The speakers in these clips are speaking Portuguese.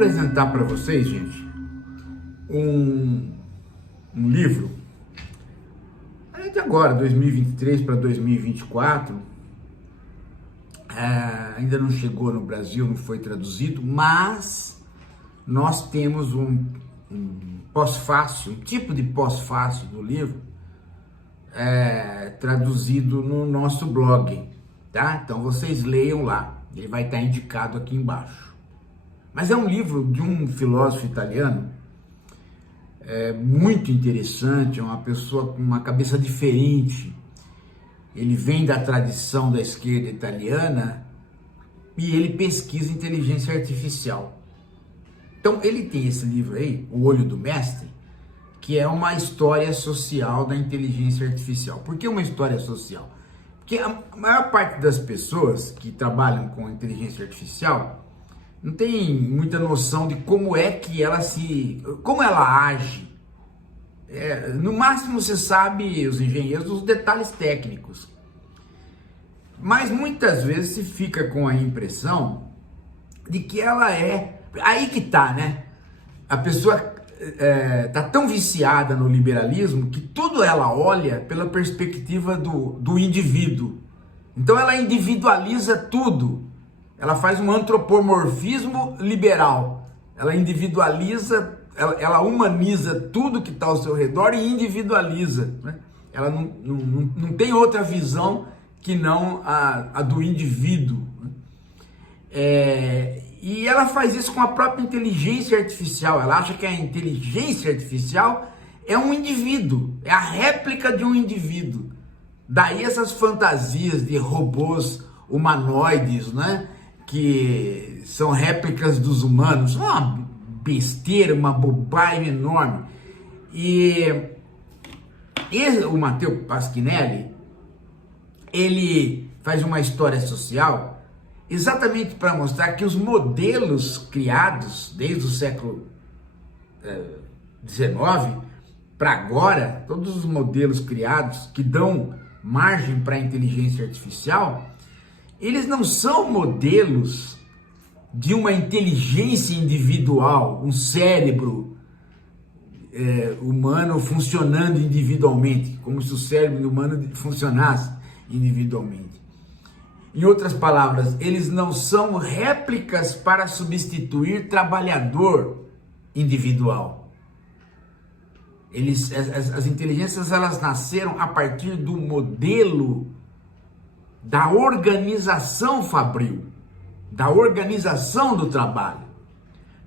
apresentar para vocês, gente, um livro de agora, 2023 para 2024, ainda não chegou no Brasil, não foi traduzido, mas nós temos um pós-fácil, um tipo de pós-fácil do livro traduzido no nosso blog, tá? Então vocês leiam lá, ele vai estar indicado aqui embaixo. Mas é um livro de um filósofo italiano, muito interessante, é uma pessoa com uma cabeça diferente. Ele vem da tradição da esquerda italiana e ele pesquisa inteligência artificial. Então ele tem esse livro aí, O Olho do Mestre, que é uma história social da inteligência artificial. Por que uma história social? Porque a maior parte das pessoas que trabalham com inteligência artificial não tem muita noção de como é que como ela age. No máximo você sabe, os engenheiros, os detalhes técnicos. Mas muitas vezes se fica com a impressão de que ela aí que tá, né? A pessoa tá tão viciada no liberalismo que tudo ela olha pela perspectiva do indivíduo. Então ela individualiza tudo. Ela faz um antropomorfismo liberal. Ela individualiza, ela humaniza tudo que está ao seu redor e individualiza, né? Ela não tem outra visão que não a do indivíduo, né? E ela faz isso com a própria inteligência artificial. Ela acha que a inteligência artificial é um indivíduo, é a réplica de um indivíduo. Daí essas fantasias de robôs humanoides, né? Que são réplicas dos humanos, uma besteira, uma bobagem enorme. E o Matteo Pasquinelli, ele faz uma história social exatamente para mostrar que os modelos criados desde o século XIX para agora, todos os modelos criados que dão margem para a inteligência artificial, eles não são modelos de uma inteligência individual, um cérebro humano funcionando individualmente, como se o cérebro humano funcionasse individualmente. Em outras palavras, eles não são réplicas para substituir trabalhador individual. As inteligências, elas nasceram a partir do modelo da organização fabril, da organização do trabalho.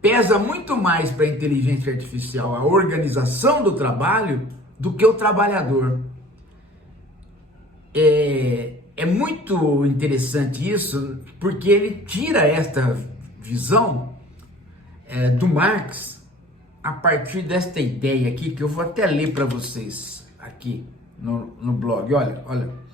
Pesa muito mais para a inteligência artificial a organização do trabalho do que o trabalhador. É muito interessante isso, porque ele tira esta visão do Marx a partir desta ideia aqui, que eu vou até ler para vocês aqui no blog. Olha.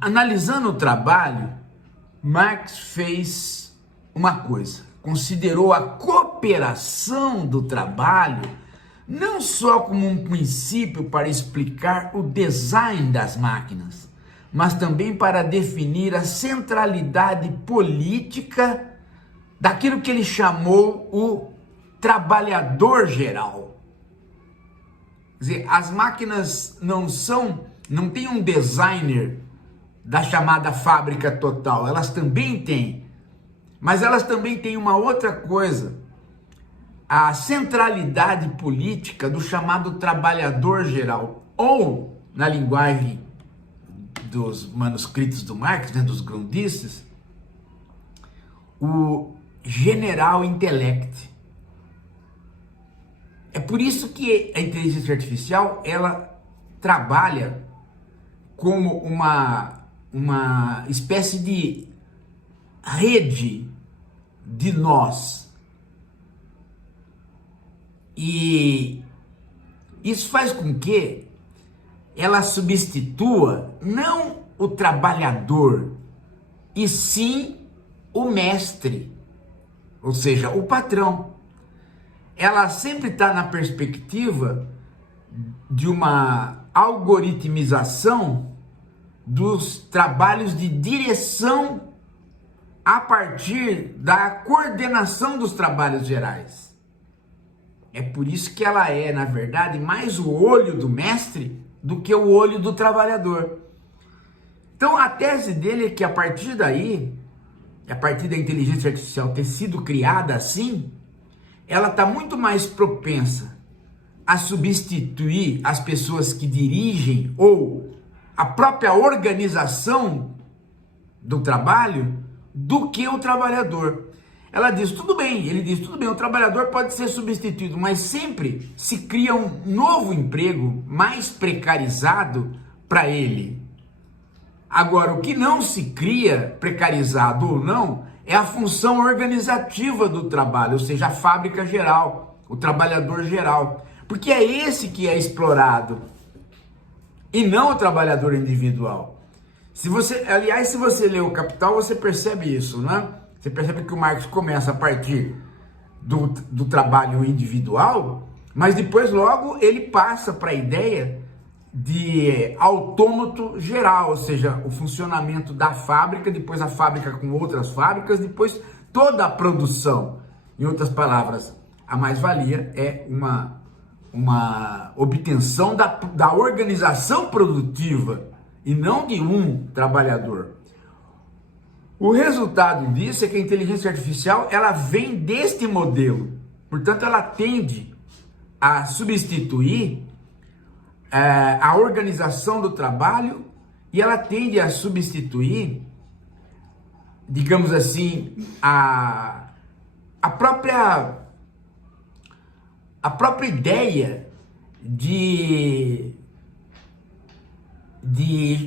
Analisando o trabalho, Marx fez uma coisa, considerou a cooperação do trabalho não só como um princípio para explicar o design das máquinas, mas também para definir a centralidade política daquilo que ele chamou o trabalhador geral. Quer dizer, as máquinas não têm um designer da chamada fábrica total, elas também têm, mas elas também têm uma outra coisa, a centralidade política do chamado trabalhador geral, ou, na linguagem dos manuscritos do Marx, né, dos grundistas, o general intellect. É por isso que a inteligência artificial, ela trabalha como uma espécie de rede de nós. E isso faz com que ela substitua não o trabalhador, e sim o mestre, ou seja, o patrão. Ela sempre está na perspectiva de uma algoritmização dos trabalhos de direção a partir da coordenação dos trabalhos gerais. É por isso que ela é, na verdade, mais o olho do mestre do que o olho do trabalhador. Então a tese dele é que a partir daí, a partir da inteligência artificial ter sido criada assim, ela está muito mais propensa a substituir as pessoas que dirigem ou a própria organização do trabalho do que o trabalhador. Ela diz, tudo bem, ele diz, tudo bem, o trabalhador pode ser substituído, mas sempre se cria um novo emprego mais precarizado para ele. Agora, o que não se cria, precarizado ou não, é a função organizativa do trabalho, ou seja, a fábrica geral, o trabalhador geral. Porque é esse que é explorado, e não o trabalhador individual. Se você lê o Capital, você percebe isso, né? Você percebe que o Marx começa a partir do trabalho individual, mas depois logo ele passa para a ideia de autômato geral, ou seja, o funcionamento da fábrica, depois a fábrica com outras fábricas, depois toda a produção. Em outras palavras, a mais-valia é uma obtenção da organização produtiva e não de um trabalhador. O resultado disso é que a inteligência artificial ela vem deste modelo, portanto ela tende a substituir a organização do trabalho e ela tende a substituir, digamos assim, a própria ideia de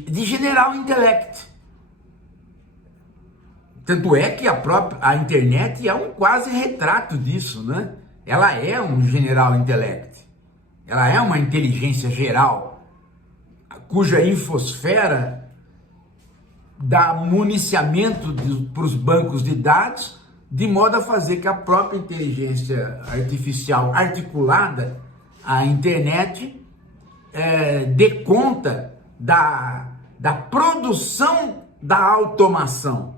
general intellect. Tanto é que a internet é um quase retrato disso, né? Ela é um general intellect. Ela é uma inteligência geral, cuja infosfera dá municiamento para os bancos de dados, de modo a fazer que a própria inteligência artificial articulada à internet dê conta da produção da automação.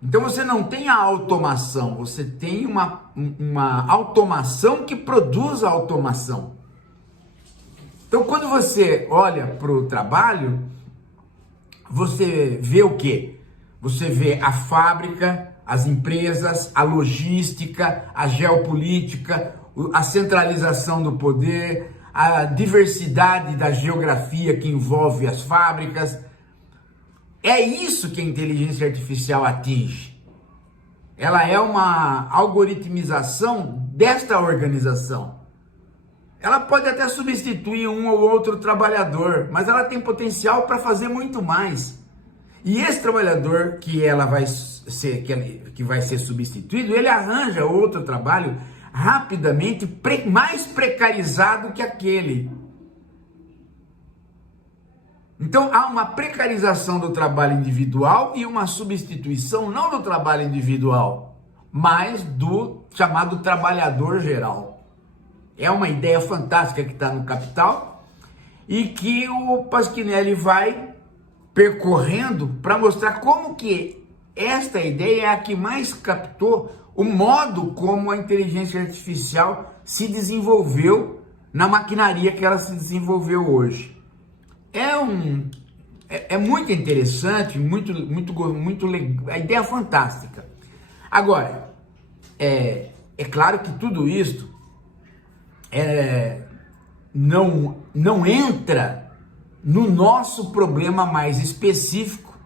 Então você não tem a automação, você tem uma automação que produz a automação. Então quando você olha para o trabalho, você vê o quê? Você vê a fábrica, as empresas, a logística, a geopolítica, a centralização do poder, a diversidade da geografia que envolve as fábricas. É isso que a inteligência artificial atinge. Ela é uma algoritmização desta organização. Ela pode até substituir um ou outro trabalhador, mas ela tem potencial para fazer muito mais. E esse trabalhador que vai ser substituído, ele arranja outro trabalho rapidamente, mais precarizado que aquele. Então há uma precarização do trabalho individual e uma substituição não do trabalho individual, mas do chamado trabalhador geral. É uma ideia fantástica que está no Capital e que o Pasquinelli vai percorrendo para mostrar como que esta ideia é a que mais captou o modo como a inteligência artificial se desenvolveu na maquinaria que ela se desenvolveu hoje. É muito interessante, muito legal, a ideia é fantástica. Agora, é claro que tudo isso não entra no nosso problema mais específico,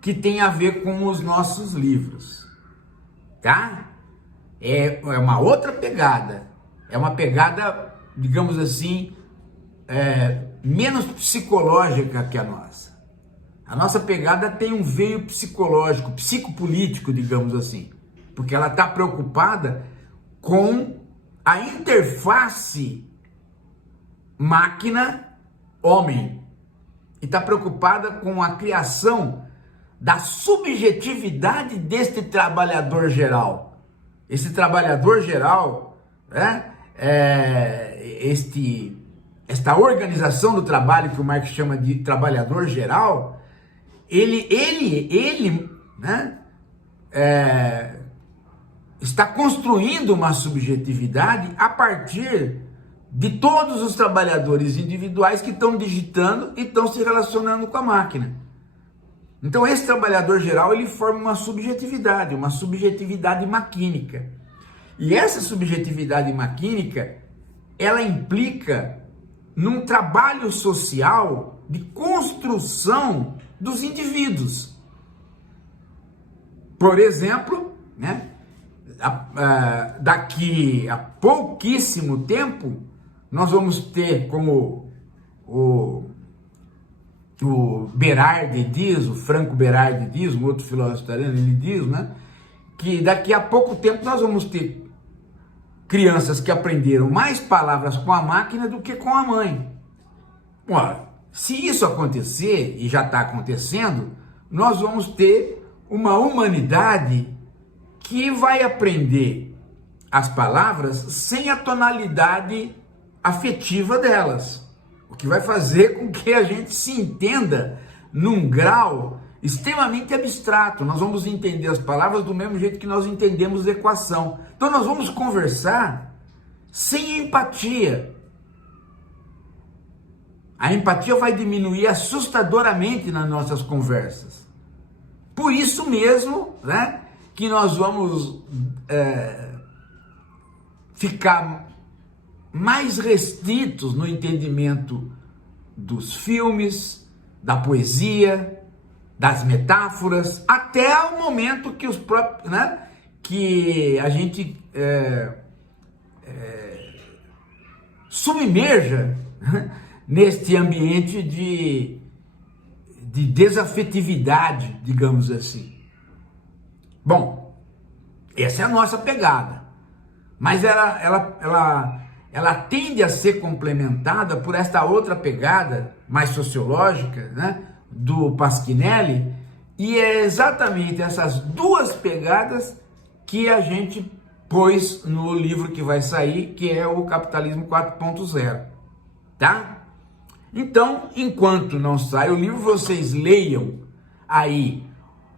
que tem a ver com os nossos livros, tá? É uma outra pegada, é uma pegada, digamos assim, menos psicológica que a nossa. A nossa pegada tem um veio psicológico, psicopolítico, digamos assim, porque ela está preocupada com a interface máquina-homem e está preocupada com a criação da subjetividade deste trabalhador geral. Esse trabalhador geral, esta organização do trabalho que o Marx chama de trabalhador geral, ele né, está construindo uma subjetividade a partir de todos os trabalhadores individuais que estão digitando e estão se relacionando com a máquina. Então esse trabalhador geral, ele forma uma subjetividade maquínica. E essa subjetividade maquínica, ela implica num trabalho social de construção dos indivíduos. Por exemplo, né, daqui a pouquíssimo tempo, nós vamos ter, como o Berardi diz, o Franco Berardi diz, um outro filósofo italiano, ele diz, né, que daqui a pouco tempo nós vamos ter crianças que aprenderam mais palavras com a máquina do que com a mãe. Ora, se isso acontecer, e já está acontecendo, nós vamos ter uma humanidade que vai aprender as palavras sem a tonalidade afetiva delas, o que vai fazer com que a gente se entenda num grau extremamente abstrato. Nós vamos entender as palavras do mesmo jeito que nós entendemos a equação. Então nós vamos conversar sem empatia. A empatia vai diminuir assustadoramente nas nossas conversas. Por isso mesmo, né, que nós vamos ficar mais restritos no entendimento dos filmes, da poesia, das metáforas, até o momento que os próprios, né, que a gente submerja neste ambiente de desafetividade, digamos assim. Bom, essa é a nossa pegada, mas ela tende a ser complementada por esta outra pegada mais sociológica, né, do Pasquinelli, e é exatamente essas duas pegadas que a gente pôs no livro que vai sair, que é o Capitalismo 4.0, tá? Então, enquanto não sai o livro, vocês leiam aí,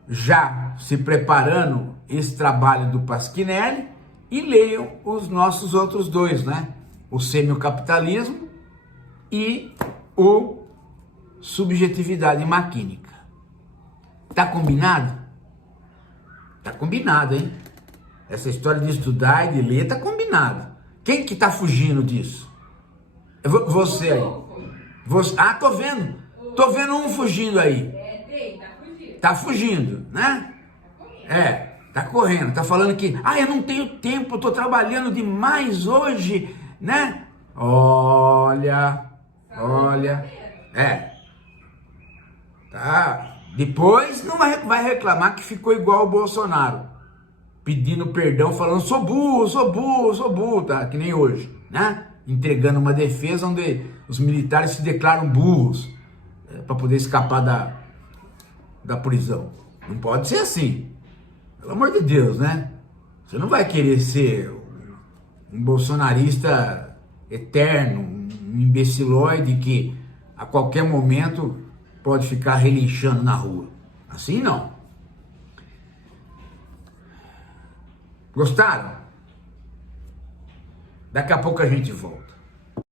já se preparando esse trabalho do Pasquinelli, e leiam os nossos outros dois, né? O Semiocapitalismo e o Subjetividade Maquínica. Tá combinado? Tá combinado, hein? Essa história de estudar e de ler tá combinado. Quem que tá fugindo disso? Você aí. Você, tô vendo. Tô vendo um fugindo aí. Tá fugindo. Tá fugindo, né? Tá correndo. Tá falando que, eu não tenho tempo, eu tô trabalhando demais hoje, né? Olha. Tá. Depois não vai reclamar que ficou igual o Bolsonaro, pedindo perdão, falando sou burro, tá? Que nem hoje, né? Entregando uma defesa onde os militares se declaram burros para poder escapar da prisão. Não pode ser assim. Pelo amor de Deus, né? Você não vai querer ser um bolsonarista eterno, um imbecilóide que a qualquer momento pode ficar relinchando na rua. Assim não. Gostaram? Daqui a pouco a gente volta.